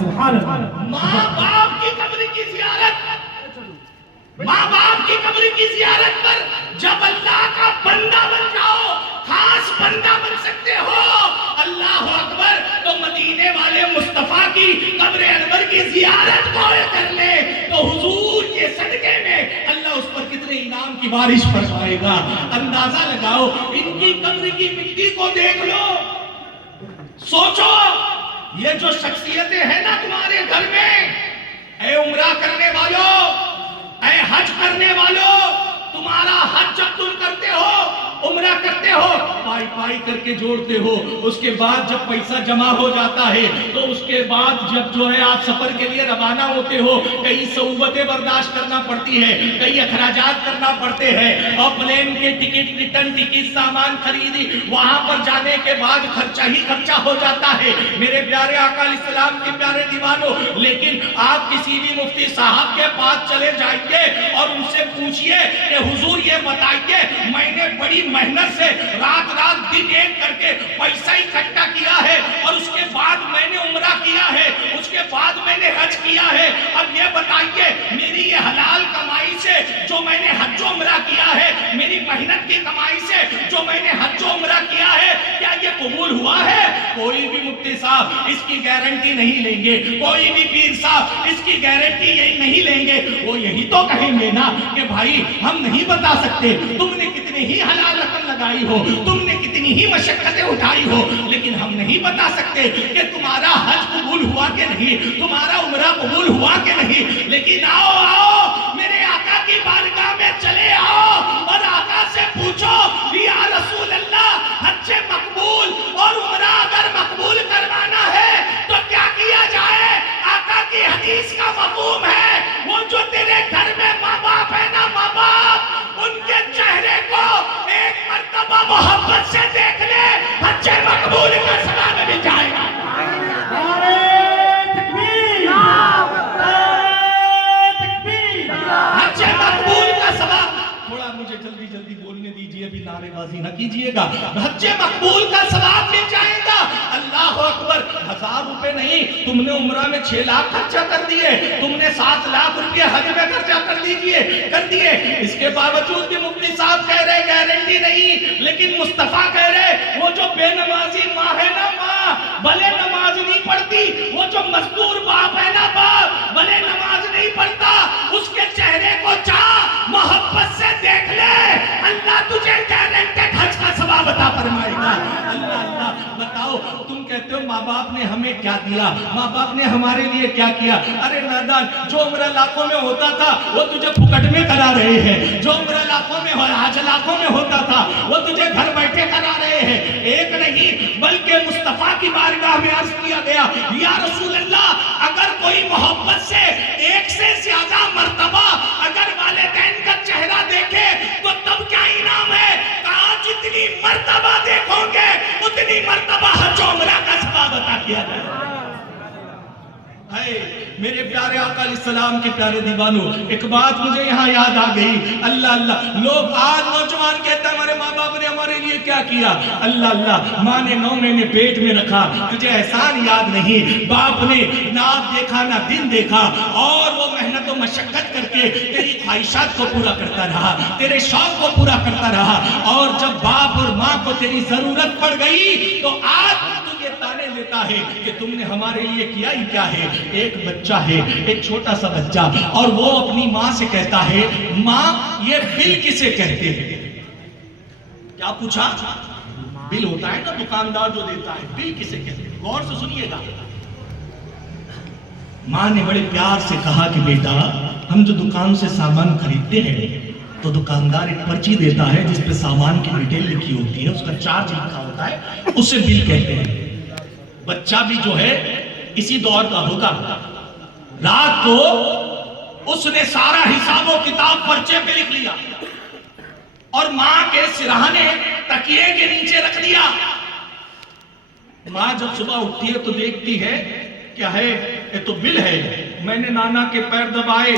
سبحان اللہ. ماں باپ کی قبر کی زیارت، ماں باپ کی قبر کی زیارت پر جب اللہ کا بندہ بن جاؤ، خاص بندہ بن سکتے ہو، اللہ اکبر، تو مدینے والے مصطفیٰ کی قبر انور کی زیارت کو کر لے تو حضور کے صدقے میں اللہ اس پر کتنے انعام کی بارش فرمائے گا. اندازہ لگاؤ، ان کی قبر کی مٹی کو دیکھ لو، سوچو یہ جو شخصیتیں ہیں نا تمہارے گھر میں، اے عمرہ کرنے والوں، اے حج کرنے والوں، تمہارا حج جب تم کرتے ہو، عمرہ کرتے ہو، پائی پائی کر کے جوڑتے ہو، اس کے بعد جب پیسہ جمع ہو جاتا ہے تو اس کے بعد جب جو ہے آپ سفر کے لیے روانہ ہوتے ہو، کئی صعوبتیں برداشت کرنا پڑتی ہے، کئی اخراجات کرنا پڑتے ہیں، اور پلین کے ٹکٹ، ریٹرن ٹکٹ، سامان خریدی، وہاں پر جانے کے بعد خرچہ ہی خرچہ ہو جاتا ہے میرے پیارے آقا علیہ السلام کے پیارے دیوانوں. لیکن آپ کسی بھی مفتی صاحب کے پاس چلے جائیے اور ان سے پوچھئے کہ حضور یہ بتائیے، میں نے بڑی محنت سے رات دن ایک کر کے پیسہ اکٹھا کیا ہے اور اس کے بعد میں نے عمرہ کیا ہے، اس کے بعد میں نے حج کیا ہے، اب یہ بتائیے میری یہ حلال کمائی سے جو میں نے حج و عمرہ کیا ہے، میری محنت کی کمائی سے جو میں نے حج و عمرہ کیا ہے، کیا یہ قبول ہوا ہے؟ کوئی بھی مفتی صاحب اس کی گارنٹی نہیں لیں گے، کوئی بھی پیر صاحب اس کی گارنٹی یہی نہیں لیں گے. وہ یہی تو کہیں گے نا کہ بھائی ہم نہیں بتا سکتے تم نے کتنی ہی حلال رقم لگائی ہو، تم نے کتنی ہی مشقتیں اٹھائی ہو، لیکن ہم نہیں بتا سکتے کہ تمہارا حج قبول ہوا کہ نہیں، تمہارا عمرہ قبول ہوا کہ نہیں. لیکن آؤ میرے آقا کی بارگاہ میں چلے آؤ اور آقا سے پوچھو یا رسول اللہ، حج مقبول اور عمرہ اگر مقبول کروانا ہے تو کیا کیا جائے؟ آقا کی حدیث کا مفہوم ہے وہ جو تیرے گھر میں ماں باپ ہے نا، ماں باپ، ان کے چہرے کو ایک مرتبہ محبت سے دیکھ لے، حج مقبول کا ثواب مل جائے گا. حج مقبول کا ثواب، تھوڑا مجھے جلدی بولنے دیجئے، ابھی نعرے بازی نہ کیجئے گا. حج مقبول کا ثواب مل جائے گا. اللہ اکبر. 1000 روپے نہیں، تم نے عمرہ میں 6 لاکھ خرچہ کر دیے، تم نے 7 لاکھ روپے حج میں خرچہ کر دیے. اس کے باوجود بھی مفتی صاحب کہہ رہے گارنٹی نہیں، لیکن مصطفیٰ کہہ رہے وہ جو بے نمازی ماں ہے نا، ماں بھلے نماز نہیں پڑھتی، وہ جو مزدور باپ ہے نا، باپ بھلے نماز نہیں پڑھتا، اس کے چہرے کو چاہ محبت سے دیکھ لے، اللہ تجھے گارنٹیڈ حج کا ثواب عطا فرمائے گا. اللہ بتاؤ، تم کہتے ہو ماں باپ نے ہمیں کیا دیا، ماں باپ نے ہمارے لیے کیا کیا؟ ارے نادان، جو عمرہ لاکھوں میں ہوتا تھا وہ تجھے پھکٹ میں کرا رہے ہیں، جو عمرہ لاکھوں میں حج لاکھوں میں ہوتا تھا وہ تجھے گھر بیٹھے کرا رہے ہیں. ایک نہیں بلکہ مصطفیٰ کی بارگاہ میں عرض کیا گیا یا رسول اللہ، اگر کوئی محبت سے ایک سے زیادہ مرتبہ اگر والدین کا چہرہ دیکھے تو تب کیا انعام ہے؟ کہا جتنی مرتبہ دیکھو گے اتنی مرتبہ حج و عمرہ کا ثواب عطا کیا جائے. میرے پیارے آقا علیہ السلام کے پیارے دیوانوں، ایک بات مجھے یہاں یاد آ گئی. اللہ لوگ آج نوجوان کہتے ہیں ہمارے ماں باپ نے ہمارے لیے کیا کیا. اللہ ماں نے 9 مہینے پیٹ میں رکھا، تجھے احسان یاد نہیں؟ باپ نے نہ آپ دیکھا نہ دن دیکھا، اور وہ محنت و مشقت کر کے تیری خواہشات کو پورا کرتا رہا، تیرے شوق کو پورا کرتا رہا، اور جب باپ اور ماں کو تیری ضرورت پڑ گئی تو آج تانے لیتا ہے کہ تم نے ہمارے لیے کیا ہی کیا ہے. ایک بچہ ہے، ایک چھوٹا سا بچہ، اور وہ اپنی ماں سے کہتا ہے ماں یہ بل کسے کہتے ہیں؟ کیا پوچھا؟ بل ہوتا ہے نا دکاندار جو دیتا ہے، بل کسے کہتے ہیں؟ غور سے سنیے گا. ماں نے بڑے پیار سے کہا کہ بیٹا، ہم جو دکان سے سامان خریدتے ہیں تو دکاندار ایک پرچی دیتا ہے جس پہ سامان کی ڈیٹیل لکھی ہوتی ہے، اس کا چارج لکھا ہوتا ہے، اسے بل کہتے ہیں. بچہ بھی جو ہے اسی دور کا ہوگا. رات کو اس نے سارا حساب و کتاب پرچے پہ لکھ لیا اور ماں کے سرہانے تکیے کے نیچے رکھ دیا. ماں جب صبح اٹھتی ہے تو دیکھتی ہے کیا ہے؟ یہ تو بل ہے. میں نے نانا کے پیر دبائے.